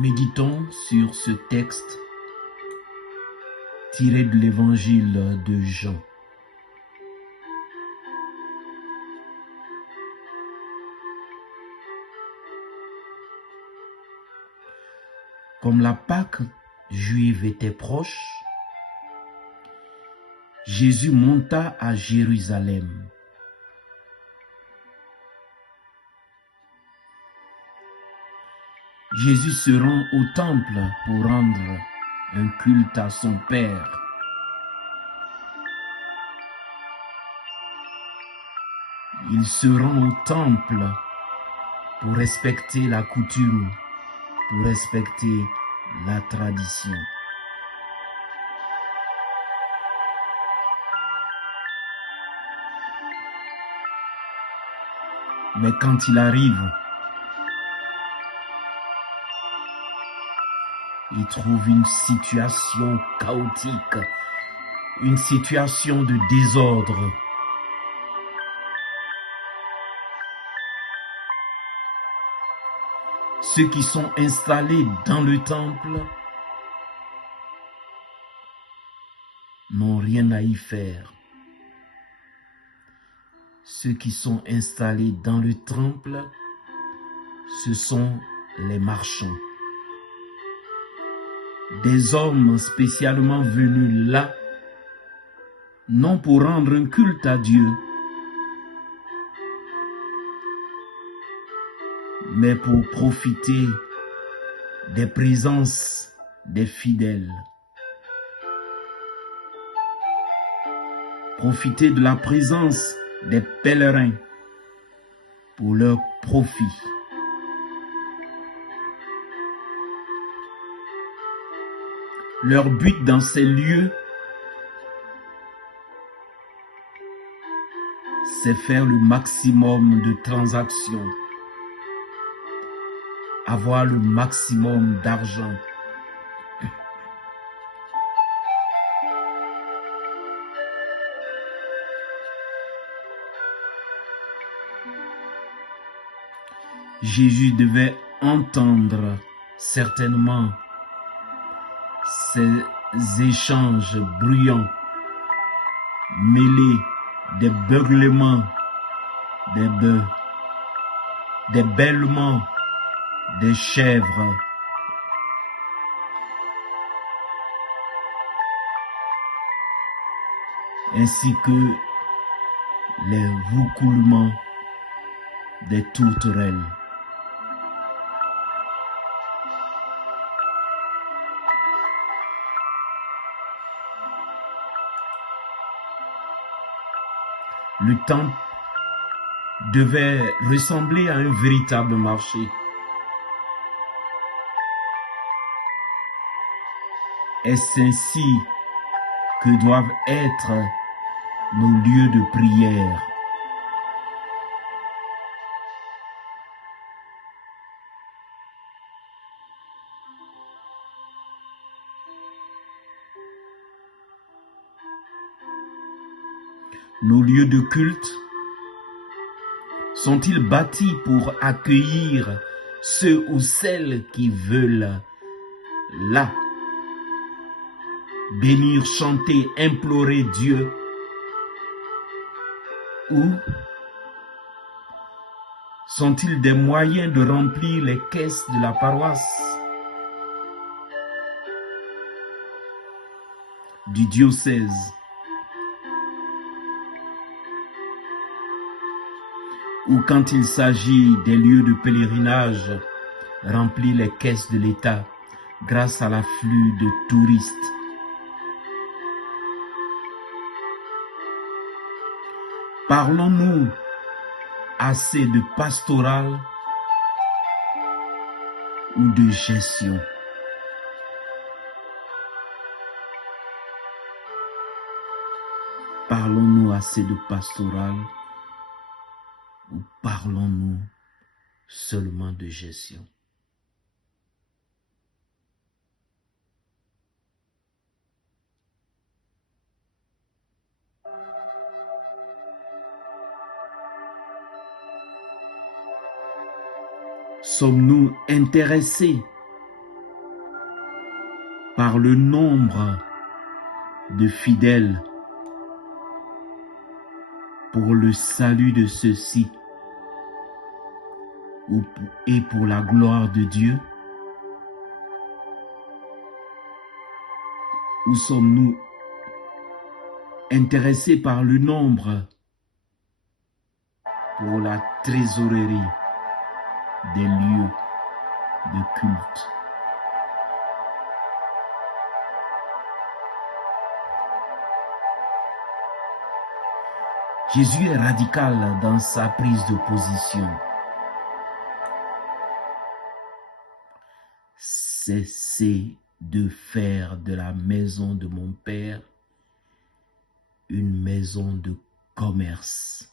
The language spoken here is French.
Méditons sur ce texte tiré de l'évangile de Jean. Comme la Pâque juive était proche, Jésus monta à Jérusalem. Jésus se rend au temple pour rendre un culte à son Père. Il se rend au temple pour respecter la coutume, pour respecter la tradition. Mais quand il arrive, il trouve une situation chaotique, une situation de désordre. Ceux qui sont installés dans le temple n'ont rien à y faire. Ceux qui sont installés dans le temple, ce sont les marchands. Des hommes spécialement venus là, non pour rendre un culte à Dieu, mais pour profiter des présences des fidèles. Profiter de la présence des pèlerins pour leur profit. Leur but dans ces lieux, c'est faire le maximum de transactions, avoir le maximum d'argent. Jésus devait entendre certainement ces échanges bruyants, mêlés des beuglements des bœufs, des bêlements des chèvres, ainsi que les roucoulements des tourterelles. Le temple devait ressembler à un véritable marché. Est-ce ainsi que doivent être nos lieux de prière? Nos lieux de culte sont-ils bâtis pour accueillir ceux ou celles qui veulent là bénir, chanter, implorer Dieu? Ou sont-ils des moyens de remplir les caisses de la paroisse, du diocèse, ou quand il s'agit des lieux de pèlerinage, remplir les caisses de l'État grâce à l'afflux de touristes? Parlons-nous assez de pastoral ou de gestion? Parlons-nous assez de pastoral ou parlons-nous seulement de gestion? Sommes-nous intéressés par le nombre de fidèles pour le salut de ceux-ci et pour la gloire de Dieu? Ou sommes-nous intéressés par le nombre pour la trésorerie des lieux de culte? Jésus est radical dans sa prise de position. Cessez de faire de la maison de mon Père une maison de commerce.